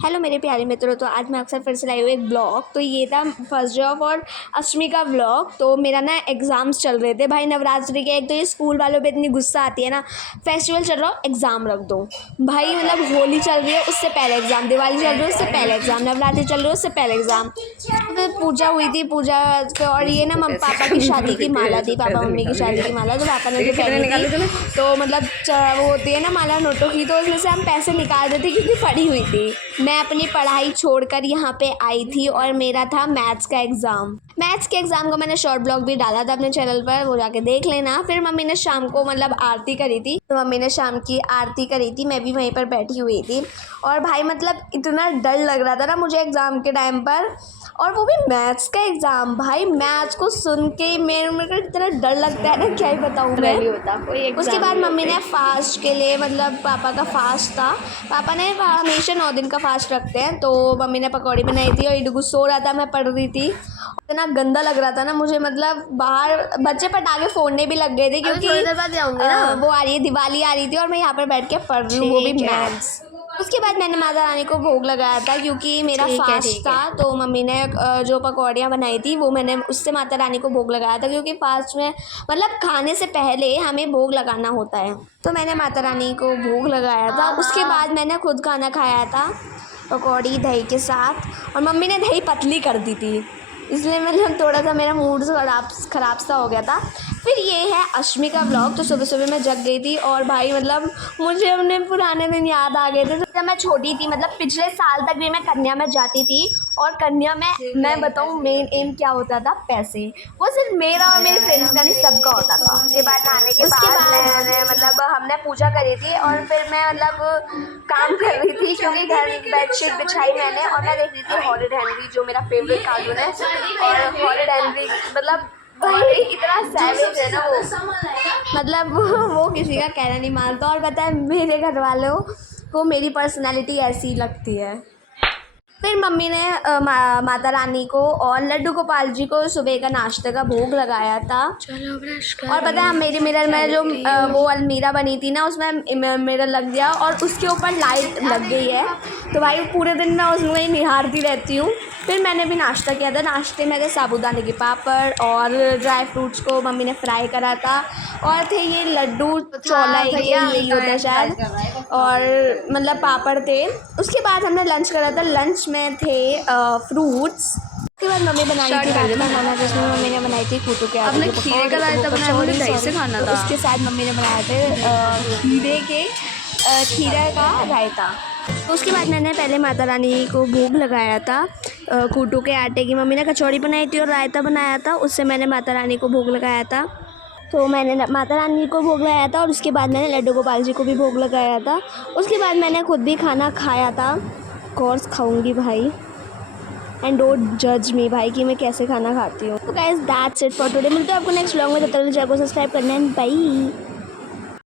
Hello मेरे प्यारे मित्रों, तो आज मैं अक्सर फिर से लाई हुई एक ब्लॉग। तो ये था फर्स्ट डे ऑफ और अष्टमी का ब्लॉग। तो मेरा ना एग्ज़ाम्स चल रहे थे भाई, नवरात्रि के। एक तो ये स्कूल वालों पे इतनी गुस्सा आती है ना, फेस्टिवल चल रहा हो एग्ज़ाम रख दो भाई। मतलब होली चल रही है उससे पहले एग्ज़ाम, दिवाली चल रही है उससे पहले एग्ज़ाम, नवरात्रि चल रही है उससे पहले एग्ज़ाम। तो पूजा हुई थी, पूजा और ये ना पापा की शादी की माला थी, पापा मम्मी की शादी की माला। तो पापा ने जो पहनी थी, तो मतलब वो होती है ना माला नोटों की, तो उसमें से हम पैसे निकाल रहे थे क्योंकि पड़ी हुई थी। मैं अपनी पढ़ाई छोड़कर यहाँ पे आई थी और मेरा था मैथ्स का एग्ज़ाम। मैथ्स के एग्ज़ाम को मैंने शॉर्ट ब्लॉग भी डाला था अपने चैनल पर, वो जाके देख लेना। फिर मम्मी ने शाम को मतलब आरती करी थी, तो मम्मी ने शाम की आरती करी थी, मैं भी वहीं पर बैठी हुई थी। और भाई मतलब इतना डर लग रहा था ना मुझे एग्ज़ाम के टाइम पर, और वो भी मैथ्स का एग्ज़ाम। भाई मैथ्स को सुन के मेरे को इतना डर लगता है ना, क्या ही बताऊँ मैं। उसके बाद मम्मी ने फास्ट के लिए, मतलब पापा का फास्ट था, पापा ने हमेशा 9 दिन का फास्ट रखते हैं, तो मम्मी ने पकौड़ी बनाई थी और इडगू सो रहा था, मैं पढ़ रही थी। इतना गंदा लग रहा था ना मुझे, मतलब बाहर बच्चे पटाखे फोड़ने भी लग गए थे क्योंकि वो आ रही है, दिवाली आ रही थी और मैं यहाँ पर बैठ के पढ़ रही हूँ, वो भी मैथ्स। उसके बाद मैंने माता रानी को भोग लगाया था क्योंकि मेरा फास्ट था। तो मम्मी ने जो पकौड़ियाँ बनाई थी वो मैंने उससे माता रानी को भोग लगाया था, क्योंकि फास्ट में मतलब खाने से पहले हमें भोग लगाना होता है। तो मैंने माता रानी को भोग लगाया था। उसके बाद मैंने खुद खाना खाया था पकौड़ी दही के साथ, और मम्मी ने दही पतली कर दी थी, इसलिए मतलब थोड़ा सा मेरा मूड ख़राब सा हो गया था। फिर ये है अष्टमी का ब्लॉग। तो सुबह सुबह मैं जग गई थी और भाई मतलब मुझे अपने पुराने दिन याद आ गए थे। तो जब मैं छोटी थी, मतलब पिछले साल तक भी मैं कन्या में जाती थी, और कन्या में मैं बताऊँ मेन एम क्या होता था, पैसे। वो सिर्फ मेरा और मेरे फ्रेंड्स का नहीं, सबका होता था। उसके बाद आने के बाद मैंने मतलब हमने पूजा करी थी, और फिर मैं मतलब काम कर रही थी क्योंकि घर बेडशीट बिछाई मैंने, और मैं देख रही थी हॉलिड हेनरी, जो मेरा फेवरेट कार्टून है। और हॉलिड हेनरी मतलब भाई इतना सैवेज है ना वो, मतलब वो किसी का कहना नहीं मानता। और पता है मेरे घर वालों को मेरी पर्सनैलिटी ऐसी लगती है। फिर मम्मी ने माता रानी को और लड्डू गोपाल जी को सुबह का नाश्ते का भोग लगाया था। और पता है मेरे मिरर में जो वो अलमीरा बनी थी ना, उसमें मिरर लग गया और उसके ऊपर लाइट लग गई है। तो भाई पूरे दिन मैं उसमें ही निहारती रहती हूँ। फिर मैंने भी नाश्ता किया था। नाश्ते में थे साबूदाने के पापड़ और ड्राई फ्रूट्स को मम्मी ने फ्राई करा था, और थे ये लड्डू चौलाई, यही होता है शायद, और मतलब पापड़ थे। उसके बाद हमने लंच करा था, लंच में थे फ्रूट्स। उसके बाद मम्मी बनाई थी रात का खाना, जिसमें मम्मी ने बनाई थी कूटू के आटे की खीरे का रायता बनाया, मुझे दही से खाना था। उसके साथ मम्मी ने बनाए थे खीरे का रायता। तो उसके बाद मैंने पहले माता रानी को भोग लगाया था कूटू के आटे की। मम्मी ने कचौड़ी बनाई थी और रायता बनाया था, उससे मैंने माता रानी को भोग लगाया था। तो मैंने माता रानी को भोग लगाया था, और उसके बाद मैंने लड्डू गोपाल जी को भी भोग लगाया था। उसके बाद मैंने खुद भी खाना खाया था। कोर्स खाऊंगी भाई, एंड डोंट जज मी भाई कि मैं कैसे खाना खाती हूँ। तो guys that's it for today. मिलते हैं आपको नेक्स्ट व्लॉग में, तब तक चैनल को सब्सक्राइब करना है। बाय।